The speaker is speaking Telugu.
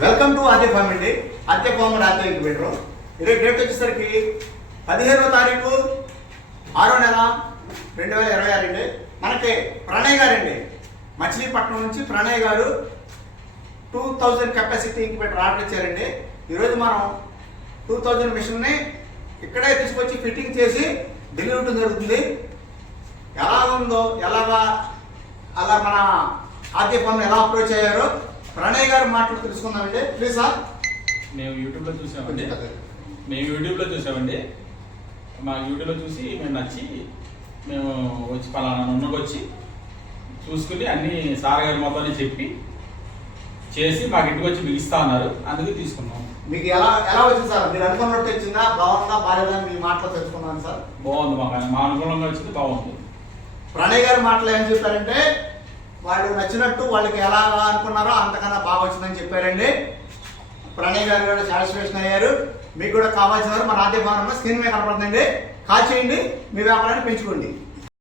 వెల్కమ్ టు ఆద్య ఫామ్ అండి. ఆద్య ఫామ్ ఆద్య ఇంక్యుబేటర్. ఈరోజు డేట్ వచ్చేసరికి 15వ తారీఖు 6వ నెల 2026 అండి. మనకి ప్రణయ్ గారండి, మచిలీపట్నం నుంచి ప్రణయ్ గారు 2000 కెపాసిటీ ఇంక్యుబేటర్ ఆర్డర్ ఇచ్చారండి. ఈరోజు మనం 2000 మిషన్ని ఇక్కడే తీసుకొచ్చి ఫిట్టింగ్ చేసి డెలివరీ జరుగుతుంది. ఎలా ఉందో అలా మన ఆద్య ఫామ్ ఎలా అప్రోచ్ అయ్యారో ప్రణయ్ గారు మాటలు తెలుసుకుందామండి. Please sir. మేము యూట్యూబ్లో చూసామండి. మా యూట్యూబ్లో చూసి మేము నచ్చి మేము వచ్చి పలానా నున్నకు వచ్చి చూసుకుని అన్ని సార్ గారి మొత్తాన్ని చెప్పి చేసి మాకు ఇంటికి వచ్చి బిగిస్తా అన్నారు. అందుకే తీసుకున్నాం. మీకు ఎలా వచ్చింది సార్? మీరు అనుకున్నట్టు వచ్చిందా, బాగుందా, బాగాలేదా? మీ మాటలు తెలుసుకున్నాను సార్. బాగుంది, మా అనుకూలంగా వచ్చింది, బాగుంది. ప్రణయ్ గారి మాటలు ఏం చెప్పారంటే వాళ్ళు నచ్చినట్టు వాళ్ళకి ఎలా అనుకున్నారో అంతకన్నా బాగా వచ్చిందని చెప్పారండి. ప్రణయ్ గారు కూడా సాటిస్ఫాక్షన్ అయ్యారు. మీకు కూడా కావాల్సిన వారు మన ఆద్య భవనంలో స్క్రీన్ మీద కనపడుతుందండి. కాల్ చేయండి, మీ వ్యాపారాన్ని పెంచుకోండి.